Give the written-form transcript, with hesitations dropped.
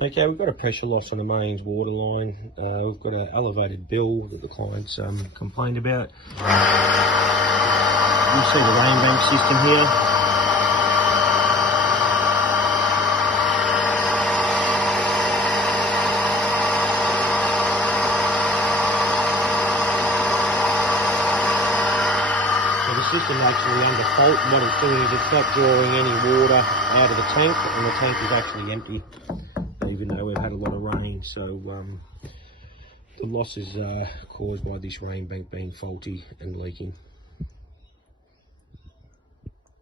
Okay, we've got a pressure loss on the mains water line. We've got an elevated bill that the client's complained about. You see the Rainbank system here. So the system actually under fault. What it's doing is it's not drawing any water out of the tank, and the tank is actually empty, even though we've had a lot of rain. So the loss is caused by this Rainbank being faulty and leaking.